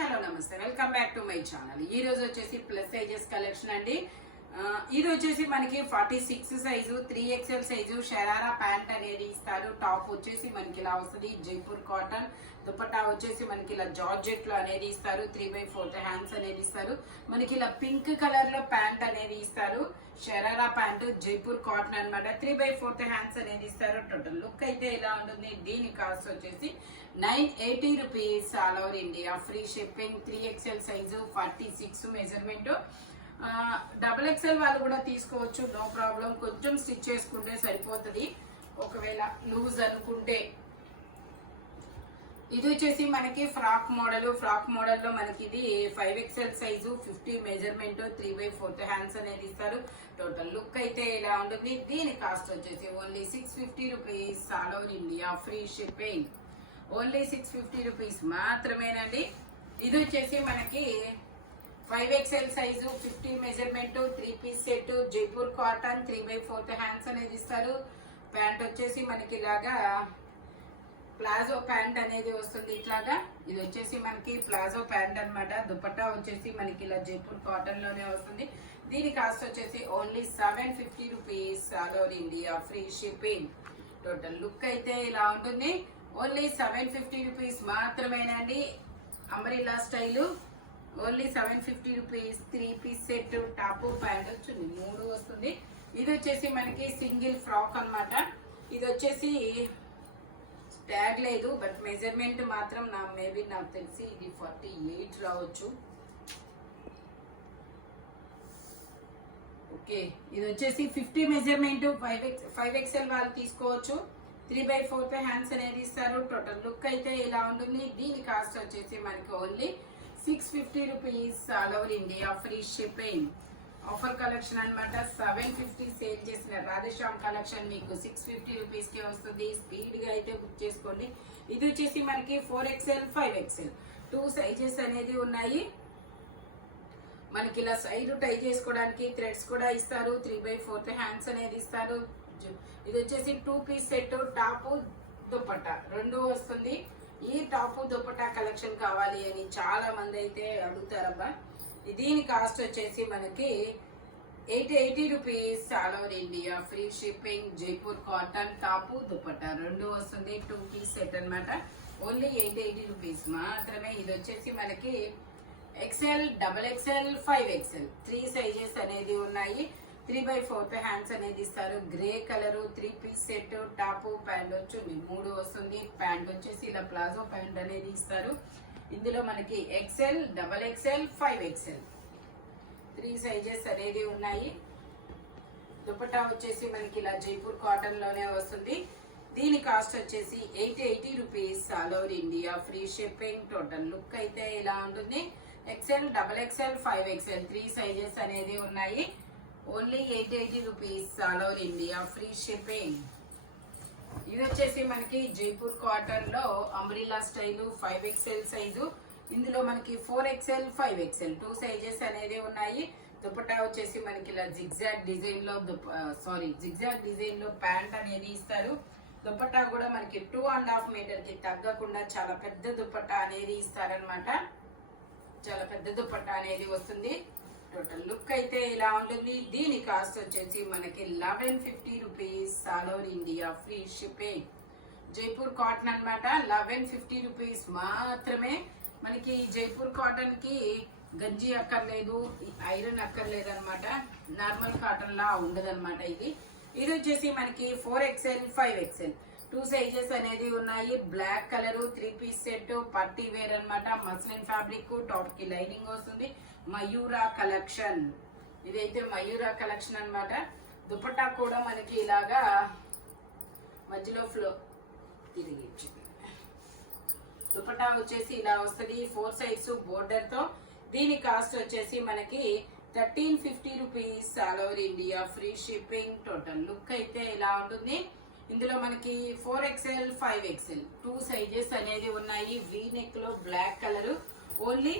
Hello నమస్తే, welcome back to my channel. ఈ రోజు వచ్చేసి ప్లస్ సైజెస్ కలెక్షన్ అండి. ఇది వచ్చేసి మనకి 46 size 3XL size sharara pant అనేది ఇస్తారు. టాప్ వచ్చేసి మనకి ఇలా వస్తుంది, జైపూర్ కాటన్. దుపట్టా వచ్చేసి మనకి ఇలా జార్జెట్ లో అనేది ఇస్తారు. 3/4 హ్యాండ్స్ అనేది ఇస్తారు. మనకి ఇలా పింక్ కలర్ లో ప్యాంట్ అనేది ఇస్తారు. షరారా ప్యాంట్ జైపూర్ కాటన్ అనమాట. 3/4 హ్యాండ్స్ అనేది ఇస్తారు. టోటల్ లుక్ అయితే ఇలా ఉంటుంది. దీని కాస్ట్ వచ్చేసి 980 rupees. All over India free shipping. 3XL size 46 measurement. XXL వాళ్ళు కూడా తీసుకోవచ్చు, నో ప్రాబ్లం. కొంచెం స్టిచ్ చేసుకుంటే సరిపోతుంది ఒకవేళ లూజ్ అనుకుంటే. ఇది వచ్చేసి మనకి ఫ్రాక్ మోడల్. ఫ్రాక్ మోడల్ లో మనకి ఇది 5XL సైజు 50 మెజర్మెంట్. 3/4 హ్యాండ్స్ అనేది ఇస్తారు. టోటల్ లుక్ అయితే ఇలా ఉంటుంది. దీని కాస్ట్ వచ్చేసి only 650 rupees. All over India free shipping. Only 650 rupees మాత్రమేనండి. ఇది వచ్చేసి మనకి 5XL size 50 measurement 3 piece set Jaipur cotton. 3/4 hands అనేది ఇస్తారు. ప్యాంట్ వచ్చేసి మనకి ఇలాగా ప్లాజో ప్యాంట్ అనేది వస్తుంది ఇట్లాగా. ఇది వచ్చేసి మనకి ప్లాజో ప్యాంట్ అనమాట. దుపట్టా వచ్చేసి మనకి ఇలా జైపూర్ కాటన్ లోనే వస్తుంది. దీని కాస్ట్ వచ్చేసి only 750 rupees. All over India free shipping. Total look అయితే ఇలా ఉంటుంది. ఓన్లీ 750 రూపీస్ మాత్రమేనండి. Umbrella style only 750 rupees. 3 piece set top pant వచ్చింది, 3 వస్తుంది. ఇది వచ్చేసి మనకి సింగిల్ ఫ్రాక్ అనమాట. ఇది వచ్చేసి ట్యాగ్ లేదు, బట్ మెజర్మెంట్ మాత్రం మేబీ నాకు తెలిసి ఇది 48 రావచ్చు. ఓకే, ఇది వచ్చేసి 50 మెజర్మెంట్. 5XL వాళ్ళు తీసుకోవచ్చు. 3/4 హ్యాండ్స్ అనేది ఇస్తారు. టోటల్ లుక్ అయితే ఇలా ఉంటుంది. దీని కాస్ట్ వచ్చేసి మనకి only 650 rupees. All over India free shipping. Offer collection అనమాట. 750 సేల్ చేసిన రాధేశ్యామ్ కలెక్షన్ మీకు 650 రూపీస్ కి వస్తుంది. స్పీడ్ గా అయితే బుక్ చేసుకోండి. ఇది వచ్చేసి మనకి 4XL 5XL 2 సైజెస్ అనేది ఉన్నాయి. మనకి ఇలా సైడ్ టై చేసుకోవడానికి థ్రెడ్స్ కూడా ఇస్తారు. 3/4 హ్యాండ్స్ అనేది ఇస్తారు. ఇది వచ్చేసి 2 పీస్ సెట్ టాప్ దుపట్టా 2 వస్తుంది. ఈ టాప్ దుపట్టా కలెక్షన్ కావాలి అని చాలా మంది అయితే అడుగుతారబ్బా. దీని కాస్ట్ వచ్చేసి మనకి 880 rupees. All over India free shipping. Jaipur cotton top dupatta 2 వస్తుంది. 2 పీస్ సెట్ అనమాట. ఓన్లీ 880 రూపీస్ మాత్రమే. ఇది వచ్చేసి మనకి XL, XXL, 5XL 3 సైజెస్ అనేది ఉన్నాయి. 3/4 హ్యాండ్స్ అనేది ఇస్తారు. Grey colour 3 piece set top pant వచ్చి 3 వస్తుంది. ప్యాంట్ వచ్చేసి ఇలా ప్లాజో ప్యాంట్ అనేది ఇస్తారు. ఇందులో మనకి XL, XXL, 5XL 3 సైజెస్ అనేది ఉన్నాయి. దుపట్టా వచ్చేసి మనకి ఇలా జైపూర్ కాటన్ లోనే వస్తుంది. దీని కాస్ట్ వచ్చేసి 880 rupees. All over India free shipping. Total look అయితే ఇలా ఉంటుంది. XL, XXL, 5XL 3 సైజెస్ అనేది ఉన్నాయి. Only 880 rupees. All over India free shipping. ఇది వచ్చేసి మనకి జైపూర్ కాటన్ లో అంబ్రెల్లా స్టైల్ 5XL సైజు. ఇందులో మనకి 4XL, 5XL 2 సైజెస్ అనేది ఉన్నాయి. దుపట్టా వచ్చేసి మనకి ఇలా జిగ్జాగ్ డిజైన్ లో జిగ్జాగ్ డిజైన్ లో ప్యాంట్ అనేది ఇస్తారు. దుపట్టా కూడా మనకి 2.5 మీటర్ కి తగ్గకుండా చాలా పెద్ద దుపట్టా అనేది ఇస్తారనమాట. చాలా పెద్ద దుపట్టా అనేది వస్తుంది. టోటల్ లుక్ అయితే ఇలా ఉంటుంది. దీని కాస్ట్ వచ్చేసి మనకి 1150 rupees. All over India free shipping. Jaipur cotton అనమాట. 1150 రూపీస్ మాత్రమే. మనకి జైపూర్ కాటన్ కి గంజి అక్కర్లేదు, ఐరన్ అక్కర్లేదు అనమాట. నార్మల్ కాటన్ లా ఉండదన్నమాట. ఇది వచ్చేసి మనకి 4XL, 5XL 2 సైజెస్ అనేది ఉన్నాయి. Black colour 3 piece set party wear అనమాట. Muslin fabric. టాప్ కి లైనింగ్ వస్తుంది. మయూరా కలెక్షన్. ఇదైతే మయూరా కలెక్షన్ అనమాట. దుపట్టా కూడా మనకి ఇలాగా మధ్యలో ఫ్లో తిరిగి దుపట్టా వచ్చేసి ఇలా వస్తుంది. 4 సైడ్స్ బోర్డర్ తో. దీని కాస్ట్ వచ్చేసి మనకి 1350 rupees. All over India free shipping. Total look అయితే ఇలా ఉంటుంది. ఇందులో మనకి 4XL, 5XL 2 సైజెస్ అనేది ఉన్నాయి. వీ నెక్ లో బ్లాక్ కలర్. ఓన్లీ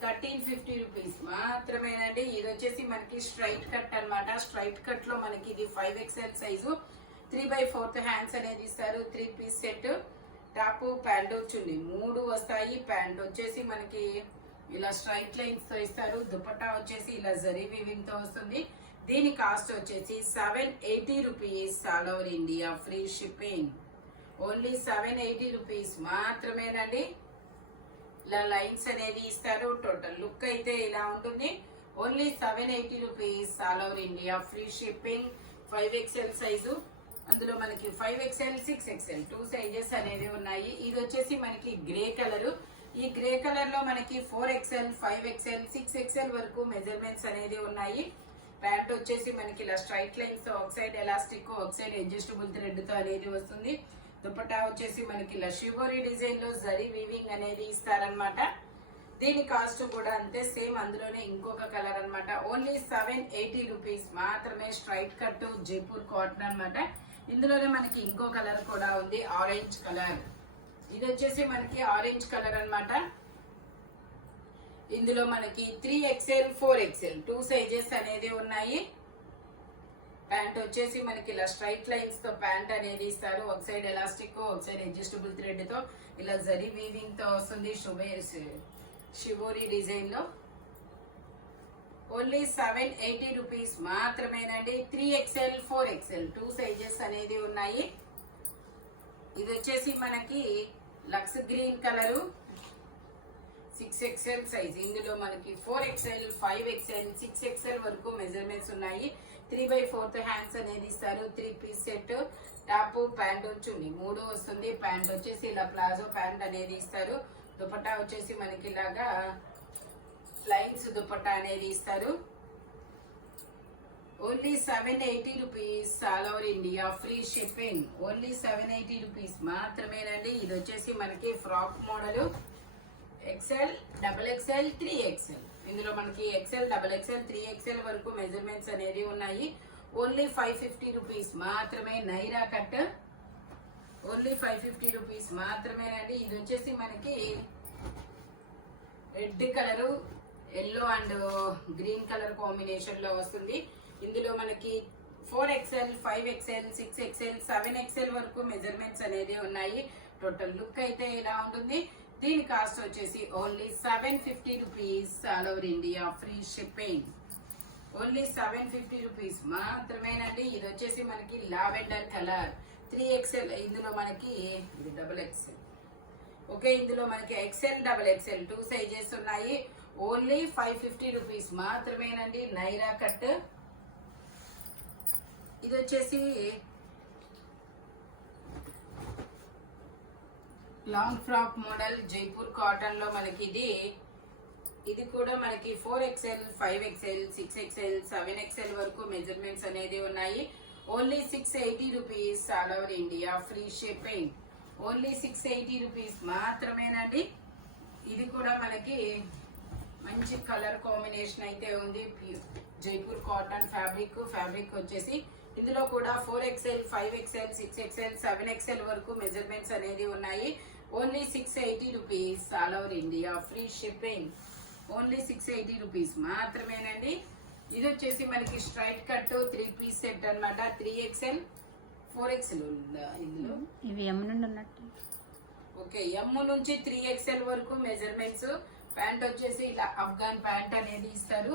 1350 రూపీస్ మాత్రమేనండి. ఇది వచ్చేసి మనకి స్ట్రైట్ కట్ అనమాట. స్ట్రైట్ కట్ లో మనకి ఇది 5XL సైజు 3/4 హ్యాండ్స్ అనేది ఇస్తారు. 3 పీస్ సెట్ టాప్ ప్యాంట్ చున్నీ 3 వస్తాయి. ప్యాంట్ వచ్చేసి మనకి ఇలా స్ట్రైట్ లైన్స్ తో ఇస్తారు. దుపట్టా వచ్చేసి ఇలా జరీ వీవింగ్ తో వస్తుంది. దీని కాస్ట్ వచ్చేసి 780 rupees all over India, free shipping. Only 780 rupees మాత్రమేనండి. ఇలా లైన్స్ అనేది ఇస్తారు. టోటల్ లుక్ అయితే ఇలా ఉంటుంది. Only 780 rupees all over India, free shipping. 5XL size, అందులో మనకి 5XL 6XL 2 సైజెస్ అనేది ఉన్నాయి. ఇది వచ్చేసి మనకి గ్రే కలర్. ఈ గ్రే కలర్ లో మనకి 4XL 5XL 6XL వరకు మెజర్మెంట్స్ అనేది ఉన్నాయి. ప్యాంట్ వచ్చేసి మనకి ఇలా స్ట్రైట్ లైన్స్ తో ఒక సైడ్ ఎలాస్టిక్, ఒక సైడ్ అడ్జస్టబుల్ థ్రెడ్ తో అనేది వస్తుంది. దుపట్టా వచ్చేసి మనకి ఇలా షివోరీ డిజైన్ లో జరీ వీవింగ్ అనేది ఇస్తారనమాట. దీని కాస్ట్ కూడా అంతే సేమ్, అందులోనే ఇంకొక కలర్ అన్నమాట. ఓన్లీ 780 రూపీస్ మాత్రమే. స్ట్రైట్ కట్ జైపూర్ కాటన్ అన్నమాట. ఇందులోనే మనకి ఇంకో కలర్ కూడా ఉంది, ఆరెంజ్ కలర్. ఇది వచ్చేసి మనకి ఆరెంజ్ కలర్ అన్నమాట. ఇందులో మనకి 3XL 4XL 2 సైజెస్ అనేది ఉన్నాయి. ప్యాంట్ వచ్చేసి మనకి ఇలా స్ట్రైట్ లైన్స్ తో ప్యాంట్ అనేది ఇస్తారు. ఒక సైడ్ ఎలాస్టిక్, ఒక సైడ్ అడ్జస్టబుల్ థ్రెడ్ తో ఇలా జరీ వీవింగ్ తో వస్తుంది. షివోరీ డిజైన్ లో ఓన్లీ 780 రూపీస్ మాత్రమేనండి. 3XL 4XL 2 సైజెస్ అనేది ఉన్నాయి. ఇది వచ్చేసి మనకి Lux green colour, 6XL size. ఇందులో మనకి 4XL 5XL 6XL వరకు మెజర్మెంట్స్ ఉన్నాయి. 3/4 హ్యాండ్స్ అనేది ఇస్తారు. 3 పీస్ సెట్. టాప్ ప్యాంట్ చున్నీ 3 వస్తుంది. ప్యాంట్ వచ్చేసి ఇలా ప్లాజో ప్యాంట్ అనేది ఇస్తారు. దుపట్టా వచ్చేసి మనకి ఇలాగా లైన్స్ దుపట్టా అనేది ఇస్తారు. Only 780 rupees all over India, free shipping. Only 780 rupees మాత్రమేనండి. ఇది వచ్చేసి మనకి frock model. XL XXL 3XL. ఇందులో మనకి XL XXL 3XL వరకు మెజర్మెంట్స్ అనేది ఉన్నాయి. ఓన్లీ 550 రూపీస్ మాత్రమే. నైరా కట్ ఓన్లీ 550 రూపీస్ మాత్రమేనండి. ఇది వచ్చేసి మనకి red colour, yellow and green colour combination లో వస్తుంది. ఇందులో మనకి 4XL 5XL 6XL 7XL వరకు మెజర్మెంట్స్ అనేది ఉన్నాయి. టోటల్ లుక్ అయితే ఇలా ఉంటుంది. దీని కాస్ట్ వచ్చేసి only 750 rupees all over India, free shipping. Only 750 rupees మాత్రమేనండి. ఇది వచ్చేసి మనకి లావెండర్ కలర్, 3XL. ఇందులో మనకి ఇది XXL. ఓకే, ఇందులో మనకి XL XXL 2 సైజెస్ ఉన్నాయి. ఓన్లీ 550 రూపీస్ మాత్రమేనండి. నైరా కట్. ఇది వచ్చేసి long frock model Jaipur cotton లో మనకి ఇది కూడా మనకి 4XL 5XL 6XL 7XL వరకు మెజర్మెంట్స్ అనేది ఉన్నాయి. Only 680 rupees all over India, free shipping. Only 680 rupees మాత్రమేనండి. ఇది కూడా మనకి మంచి కలర్ కాంబినేషన్ అయితే ఉంది. జైపూర్ కాటన్ ఫ్యాబ్రిక్ వచ్చేసి ఇందులో కూడా 4XL 5XL 6XL 7XL వరకు మెజర్మెంట్స్ అనేది ఉన్నాయి. Only 680 rupees all over India, free shipping. Only 680 rupees మాత్రమేనండి. ఇది వచ్చేసి మనకి స్ట్రైట్ కట్ 3 పీస్ సెట్ అన్నమాట. 3XL 4XL ఉందా ఇందులో? ఇవి ఎమ్ నుండి ఉన్నట్టు. ఓకే, ఎమ్ నుంచి 3XL వరకు మెజర్మెంట్స్. ప్యాంట్ వచ్చేసి ఇలా అఫ్ఘాన్ ప్యాంట్ అనేది ఇస్తారు.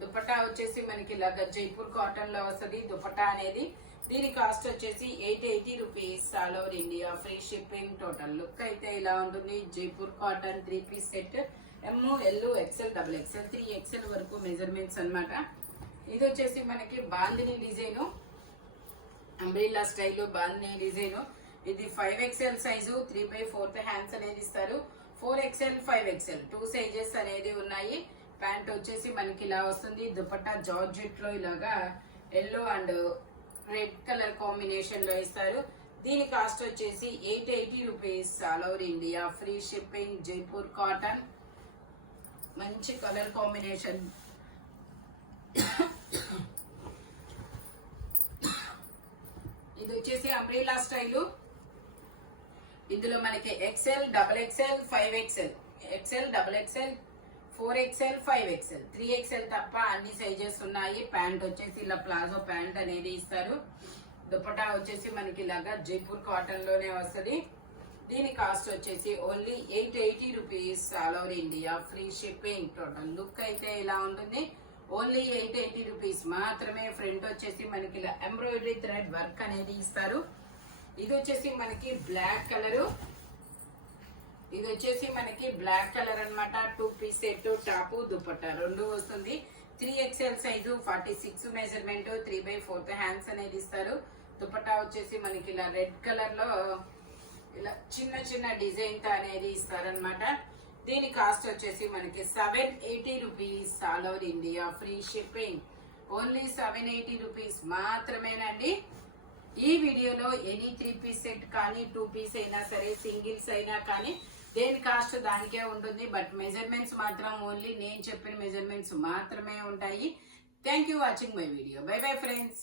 దుపట్టా వచ్చేసి మనకి ఇలాగా జైపూర్ కాటన్ లో వస్తుంది దుపట్టా అనేది. దీని కాస్ట్ వచ్చేసి 880 rupees all over India, free shipping. Total look అయితే ఇలా ఉంటుంది. Jaipur cotton 3 piece set. M, L, XL XXL 3XL వరకు మెజర్మెంట్స్ అన్నమాట. ఇది వచ్చేసి మనకి bandhani design, umbrella style bandhani design. ఇది 5XL సైజు, 3/4 హ్యాండ్స్ అనేది ఇస్తారు. 4XL 5XL 2 సైజెస్ అనేది ఉన్నాయి. ప్యాంట్ వచ్చేసి మనకి ఇలా వస్తుంది. దుపట్టా జార్జెట్ లో ఇలాగా yellow and red colour combination లో ఇస్తారు. దీని కాస్ట్ వచ్చేసి 880 rupees all over India, free shipping. Jaipur cotton మంచి కలర్ కాంబినేషన్. ఇది వచ్చేసి అంబ్రెల్లా స్టైలు. ఇందులో మనకి XL XXL 5XL XL XXL 4XL 5XL 3XL తప్ప అన్ని సైజెస్ ఉన్నాయి. ప్యాంట్ వచ్చేసి ఇలా ప్లాజో ప్యాంట్ అనేది ఇస్తారు. దుపట్టా వచ్చేసి మనకి ఇలాగా జైపూర్ కాటన్ లోనే వస్తుంది. దీని కాస్ట్ వచ్చేసి only 880 rupees, all over India free shipping. Total look అయితే ఇలా ఉంటుంది. ఓన్లీ 880 రూపీస్ మాత్రమే. ఫ్రంట్ వచ్చేసి మనకి ఇలా ఎంబ్రాయిడరీ థ్రెడ్ వర్క్ అనేది ఇస్తారు. ఇది వచ్చేసి మనకి బ్లాక్ కలర్, ఇది వచ్చేసి మనకి బ్లాక్ కలర్ అన్నమాట. 2 పీస్ సెట్, టాపు దుపట్టా రెండు వస్తుంది. 3XL సైజు, 46 మెజర్మెంట్, 3/4 హ్యాండ్స్ అనేది ఇస్తారు. దుపట్టా వచ్చేసి మనకి ఇలా రెడ్ కలర్ లో ఇలా చిన్న చిన్న డిజైన్ తో అనేది ఇస్తారనమాట. దీని కాస్ట్ వచ్చేసి మనకి 780 rupees, all over India free shipping. Only 780 rupees మాత్రమేనండి. ఈ వీడియోలో ఎనీ 3 పీస్ సెట్ కానీ 2 పీస్ అయినా సరే, సింగిల్స్ అయినా కానీ దేని కాస్ట్ దానికే ఉంటుంది. బట్ మెజర్మెంట్స్ మాత్రం ఓన్లీ నేను చెప్పిన మెజర్మెంట్స్ మాత్రమే ఉంటాయి. Thank you watching my video. By bye friends.